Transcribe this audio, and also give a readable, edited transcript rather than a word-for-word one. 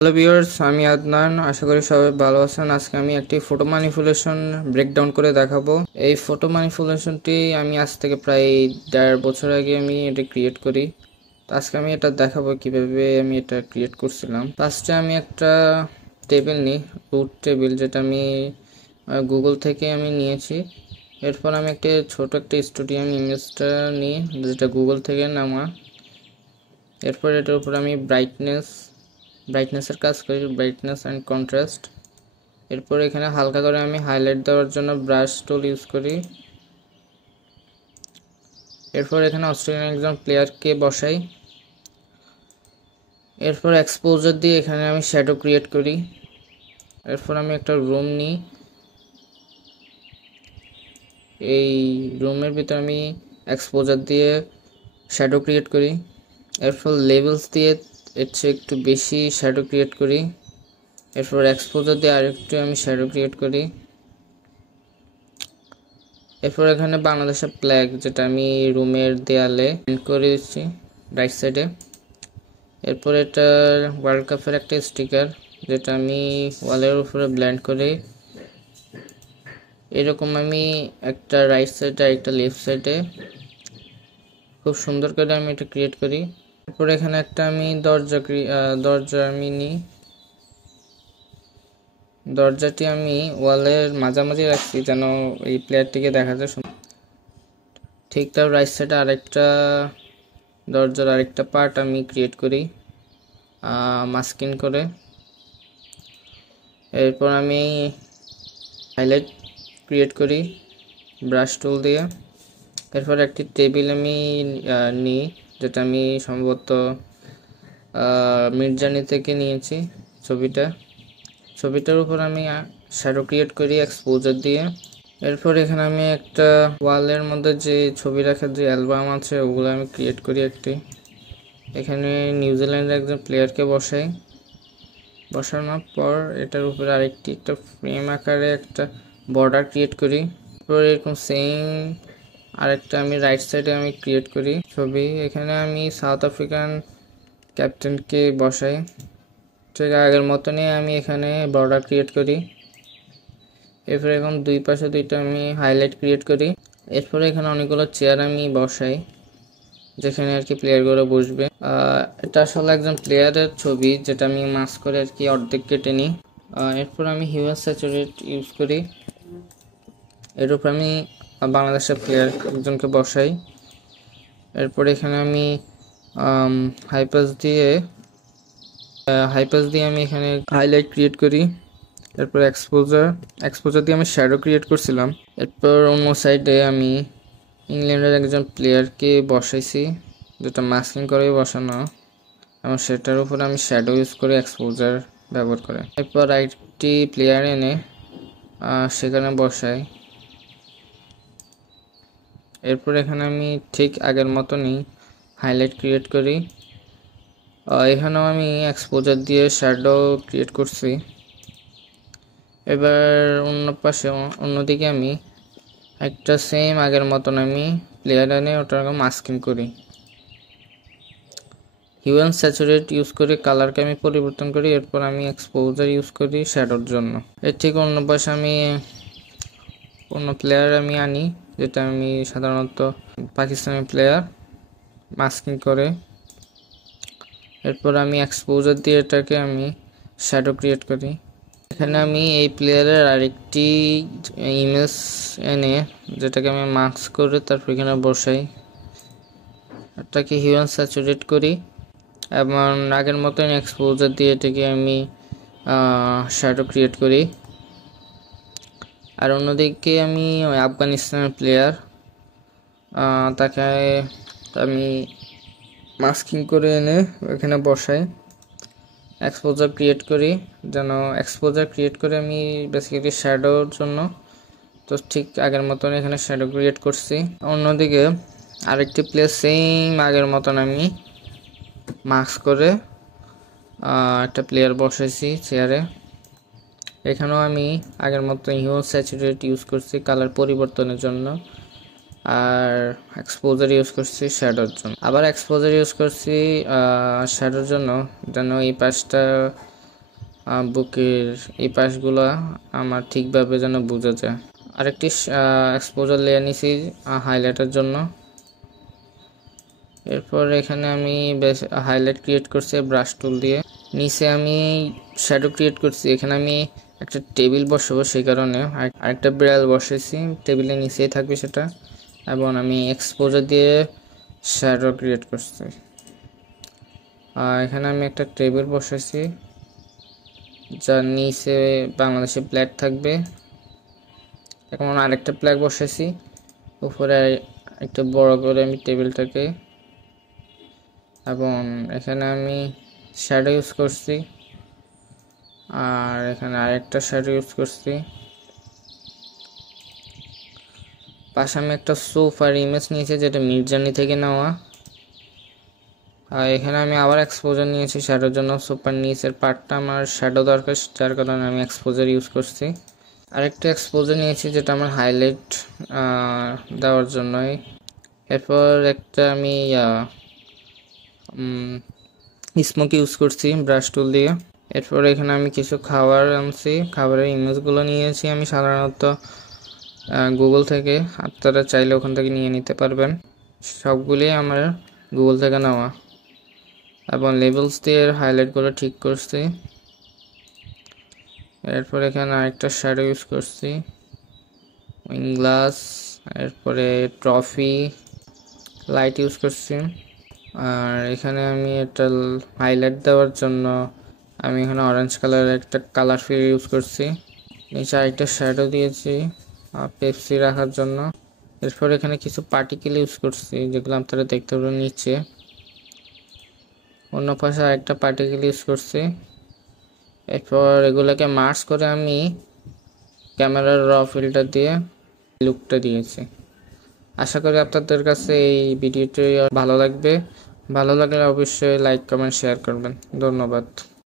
Hello viewers, আমি আদনান। আশা করি সবাই ভালো আছেন। আজকে আমি একটি ফটো ম্যানিপুলেশন ব্রেকডাউন করে দেখাবো। এই ফটো ম্যানিপুলেশনটি আমি আজ থেকে প্রায় 1.5 বছর আগে আমি এটা ক্রিয়েট করি। আজকে আমি এটা দেখাবো কিভাবে আমি এটা ক্রিয়েট করছিলাম। ফার্স্টে আমি একটা টেবিল নিই, রুট টেবিল, যেটা আমি গুগল থেকে আমি নিয়েছি। এরপর আমি একটা ছোট একটা স্টুডিয়াম ইমেজটা নিই, যেটা গুগল থেকে নেওয়া। এরপর এটার উপর আমি ব্রাইটনেসের কাজ করি, ব্রাইটনেস অ্যান্ড কন্ট্রাস্ট। এরপর এখানে হালকা করে আমি হাইলাইট দেওয়ার জন্য ব্রাশ টুল ইউজ করি। এরপর এখানে অস্ট্রেলিয়ান একজন প্লেয়ারকে বসাই। এরপর এক্সপোজার দিয়ে এখানে আমি শ্যাডো ক্রিয়েট করি। এরপর আমি একটা রুম নিই, এই রুমের ভিতরে আমি এক্সপোজার দিয়ে শ্যাডো ক্রিয়েট করি। এরপর লেভেলস দিয়ে এর চেয়ে একটু বেশি শ্যাডো ক্রিয়েট করি। এরপর এক্সপোজার দিয়ে আরেকটু আমি শ্যাডো ক্রিয়েট করি। এরপর এখানে বাংলাদেশের ফ্ল্যাগ, যেটা আমি রুমের দেয়ালে করে দিচ্ছি রাইট সাইডে। এরপর এটা ওয়ার্ল্ড কাপের একটা স্টিকার, যেটা আমি ওয়ালের উপরে ব্লেন্ড করি। এরকম আমি একটা রাইট সাইডে একটা লেফট সাইডে খুব সুন্দর করে আমি এটা ক্রিয়েট করি। এরপর এখানে একটা আমি দরজা আমি নিই। দরজাটি আমি ওয়ালের মাঝামাঝি রাখছি যেন এই প্লেয়ারটিকে দেখা যায়। ঠিক তার রাইট সাইডে দরজার আরেকটা পার্ট আমি ক্রিয়েট করি মাস্কিং করে। এরপর আমি হাইলাইট ক্রিয়েট করি ব্রাশ টুল দিয়ে। এরপর একটি টেবিল আমি নিই, যেটা আমি সম্ভবত মিডজার্নি থেকে নিয়েছি। ছবিটার উপর আমি শ্যাডো ক্রিয়েট করি এক্সপোজার দিয়ে। এরপর এখানে আমি একটা ওয়ালের মধ্যে যে ছবি রাখার যে অ্যালবাম আছে ওগুলো আমি ক্রিয়েট করি একটি। এখানে নিউজিল্যান্ডের একজন প্লেয়ারকে বসানোর পর এটার উপরে একটা ফ্রেম আকারে একটা বর্ডার ক্রিয়েট করি। এরপর এরকম সেম আরেকটা আমি রাইট সাইডে আমি ক্রিয়েট করি ছবি। এখানে আমি সাউথ আফ্রিকান ক্যাপ্টেনকে বসাই। ঠিক আগের মতনই আমি এখানে বর্ডার ক্রিয়েট করি। এরপরে এখন দুই পাশে দুইটা আমি হাইলাইট ক্রিয়েট করি। এরপরে এখানে অনেকগুলো চেয়ার আমি বসাই, যেখানে আর কি প্লেয়ারগুলো বসবে। এটা আসলে একজন প্লেয়ারের ছবি, যেটা আমি মাস্ক করে আর কি অর্ধেক কেটে নিই। এরপর আমি হিউম্যান স্যাচুরেট ইউজ করি। এর উপর আমি বাংলাদেশের প্লেয়ার একজনকে বসাই। এরপর এখানে আমি হাইপাস দিয়ে আমি এখানে হাইলাইট ক্রিয়েট করি। এরপর এক্সপোজার দিয়ে আমি শ্যাডো ক্রিয়েট করছিলাম। এরপর অন্য সাইডে আমি ইংল্যান্ডের একজন প্লেয়ারকে বসাইছি, যেটা মাস্কিং করেই বসানো, এবং সেটার উপর আমি শ্যাডো ইউজ করে এক্সপোজার ব্যবহার করে। এরপর একটি প্লেয়ার এনে সেখানে বসাই। এরপর এখানে আমি ঠিক আগের মতনই হাইলাইট ক্রিয়েট করি। এখানেও আমি এক্সপোজার দিয়ে শ্যাডো ক্রিয়েট করছি। এবার অন্যদিকে আমি একটা সেম আগের মতন আমি প্লেয়ার এনে ওটাকে মাস্কিং করি। হিউম্যান স্যাচুরেট ইউজ করে কালারকে আমি পরিবর্তন করি। এরপর আমি এক্সপোজার ইউজ করি শ্যাডোর জন্য। এর ঠিক অন্য পাশে আমি অন্য প্লেয়ার আমি আনি, যেটা আমি সাধারণত পাকিস্তানি প্লেয়ার, মাস্কিং করে। এরপর আমি এক্সপোজার দিয়ে এটাকে আমি শ্যাডো ক্রিয়েট করি। এখানে আমি এই প্লেয়ারের আরেকটি ইমেজ এনে যেটাকে আমি মাস্ক করে তারপর এখানে বসাই, এটাকে হিউম্যান স্যাচুরেট করি এবং আগের মতন এক্সপোজার দিয়ে এটাকে আমি শ্যাডো ক্রিয়েট করি। আর অন্যদিকে আমি আফগানিস্তানের প্লেয়ার, তাকে আমি মাস্কিং করে এনে এখানে বসাই, এক্সপোজার ক্রিয়েট করি। এক্সপোজার ক্রিয়েট করে আমি বেসিক্যালি শ্যাডোর জন্য, তো ঠিক আগের মতন এখানে শ্যাডো ক্রিয়েট করছি। অন্যদিকে আরেকটি প্লেয়ার সেম আগের মতন আমি মাস্ক করে একটা প্লেয়ার বসাইছি চেয়ারে। এখানেও আমি আগের মতো হিউম্যান স্যাচুরেট ইউজ করছি কালার পরিবর্তনের জন্য, আর এক্সপোজার ইউজ করছি শ্যাডোর জন্য। আবার এক্সপোজার ইউজ করছি শ্যাডোর জন্য, যেন এই পাশটা বুকের এই পাশগুলো আমার ঠিকভাবে যেন বোঝা যায়। আরেকটি এক্সপোজার লেয়ার নিছি হাইলাইটের জন্য। এরপর এখানে আমি বেশ হাইলাইট ক্রিয়েট করছি ব্রাশ টুল দিয়ে। নিচে আমি শ্যাডো ক্রিয়েট করছি, এখানে আমি একটা টেবিল বসাবো, সেই কারণে আরেকটা বিড়াল বসেছি, টেবিলের নিচেই থাকবে সেটা। এবং আমি এক্সপোজার দিয়ে শ্যাডো ক্রিয়েট করছি। এখানে আমি একটা টেবিল বসেছি যার নিচে বাংলাদেশি ফ্ল্যাগ থাকবে। এখন আরেকটা ফ্ল্যাগ বসেছি, উপরে একটু বড় করে আমি টেবিলটাকে। এবং এখানে আমি শ্যাডো ইউজ করছি, আর এখানে আরেকটা শ্যাডো ইউজ করছি। পাশে আমি একটা সোফার ইমেজ নিয়েছি যেটা মিডজার্নি থেকে নেওয়া। আর এখানে আমি আবার এক্সপোজার নিয়েছি শ্যাডোর জন্য। সোফার নিচের পার্টটা আমার শ্যাডো দরকার, যার কারণে আমি এক্সপোজার ইউজ করছি। আরেকটা এক্সপোজার নিয়েছি যেটা আমার হাইলাইট দেওয়ার জন্যই। এরপর একটা আমি স্মোক ইউজ করছি ব্রাশ টুল দিয়ে। এরপর এখানে আমি কিছু খাবার আনছি, খাবারের ইমেজগুলো নিয়েছি আমি সাধারণত গুগল থেকে। আপনারা চাইলে ওখান থেকে নিয়ে নিতে পারবেন, সবগুলি আমার গুগল থেকে নেওয়া। এবং লেভেলস দিয়ে হাইলাইটগুলো ঠিক করছি। এরপর এখানে আরেকটা শ্যাডো ইউজ করছি, উইং গ্লাস, এরপরে ট্রফি লাইট ইউজ করছি। আর এখানে আমি একটা হাইলাইট দেওয়ার জন্য আমি এখানে অরেঞ্জ কালারের একটা কালার ফিল ইউজ করছি। নিচে আরেকটা শ্যাডো দিয়েছি পেপসি রাখার জন্য। এরপর এখানে কিছু পার্টিকেল ইউজ করছি যেগুলো আপনারা দেখতে পাবেন নিচে। অন্য পাশে আরেকটা পার্টিকেল ইউজ করছি। এরপর এগুলোকে মার্জ করে আমি ক্যামেরার র ফিল্টার দিয়ে লুকটা দিয়েছি। আশা করি আপনাদের কাছে এই ভিডিওটি ভালো লাগবে। ভালো লাগলে অবশ্যই লাইক কমেন্ট শেয়ার করবেন। ধন্যবাদ।